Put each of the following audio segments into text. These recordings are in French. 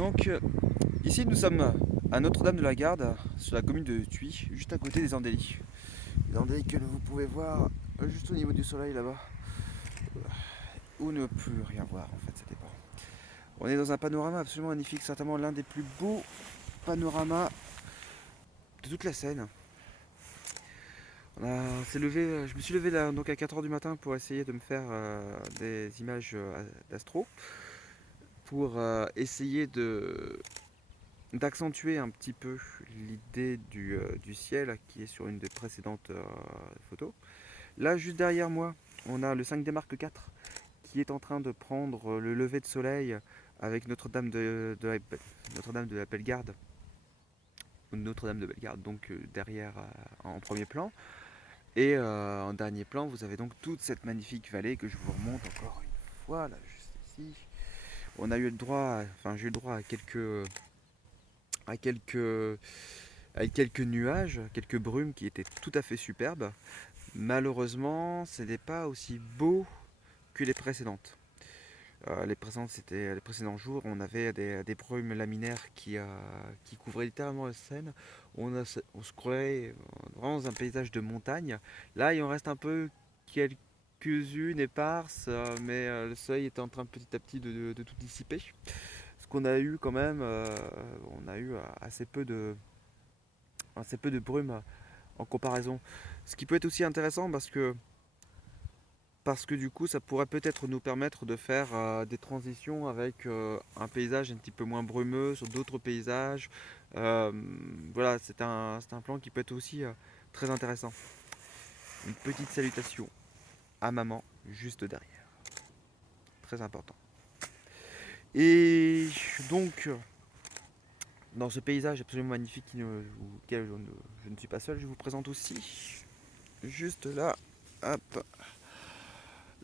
Donc ici nous sommes à Notre-Dame-de-la-Garde, sur la commune de Thuy, juste à côté des Andélis. Les Andélis que vous pouvez voir juste au niveau du soleil là-bas, ou ne plus rien voir en fait, ça dépend. On est dans un panorama absolument magnifique, certainement l'un des plus beaux panoramas de toute la Seine. Je me suis levé là, donc à 4h du matin pour essayer de me faire des images d'astro, pour essayer d'accentuer un petit peu l'idée du ciel qui est sur une des précédentes photos. Là, juste derrière moi, on a le 5D Mark IV qui est en train de prendre le lever de soleil avec Notre-Dame de la Bellegarde, ou Notre-Dame de Bellegarde, donc derrière en premier plan. Et en dernier plan, vous avez donc toute cette magnifique vallée que je vous remonte encore une fois, là, juste ici. On a eu le droit, enfin j'ai eu le droit à quelques nuages, quelques brumes qui étaient tout à fait superbes. Malheureusement, ce n'est pas aussi beau que les précédentes. Les précédents jours, on avait des brumes laminaires qui couvraient littéralement la Seine. On se croyait vraiment dans un paysage de montagne. Là, il en reste un peu quelques-unes éparses, mais le soleil était en train petit à petit de tout dissiper. Ce qu'on a eu quand même, on a eu assez peu de brume en comparaison. Ce qui peut être aussi intéressant parce que du coup ça pourrait peut-être nous permettre de faire des transitions avec un paysage un petit peu moins brumeux sur d'autres paysages. Euh, voilà, c'est un plan qui peut être aussi très intéressant. Une petite salutation à maman juste derrière. Très important. Et donc, dans ce paysage absolument magnifique auquel je ne suis pas seul, je vous présente aussi, juste là, hop,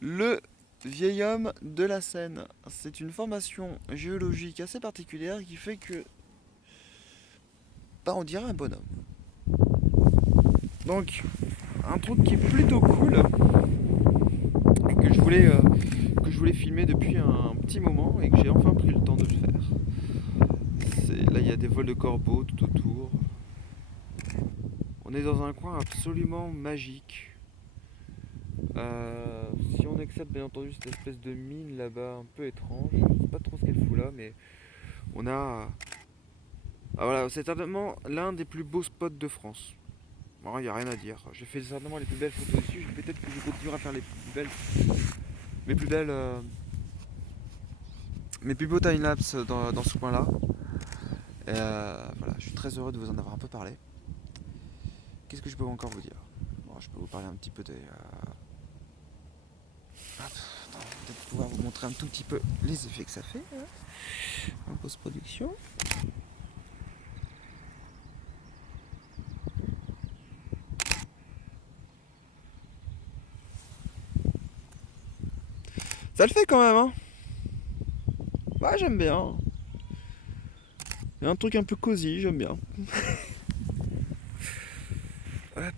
le vieil homme de la Seine. C'est une formation géologique assez particulière qui fait que, bah, on dirait un bonhomme. Donc, un truc qui est plutôt cool et que je voulais filmer depuis un petit moment et que j'ai enfin pris le temps de le faire. Là, il y a des vols de corbeaux tout autour. On est dans un coin absolument magique. Si on accepte bien entendu cette espèce de mine là-bas un peu étrange, je sais pas trop ce qu'elle fout là, mais on a. Ah voilà, c'est certainement l'un des plus beaux spots de France. Bon, il n'y a rien à dire. J'ai fait certainement les plus belles photos dessus. Peut-être que je continuerai à faire mes plus belles, mes plus beaux timelapses dans ce coin-là. Voilà, je suis très heureux de vous en avoir un peu parlé. Qu'est-ce que je peux encore vous dire? Bon, je peux vous parler un petit peu des. Peut-être pouvoir vous montrer un tout petit peu les effets que ça fait en post-production. Ça le fait quand même, hein. Ouais, j'aime bien. Il y a un truc un peu cosy, j'aime bien. Hop.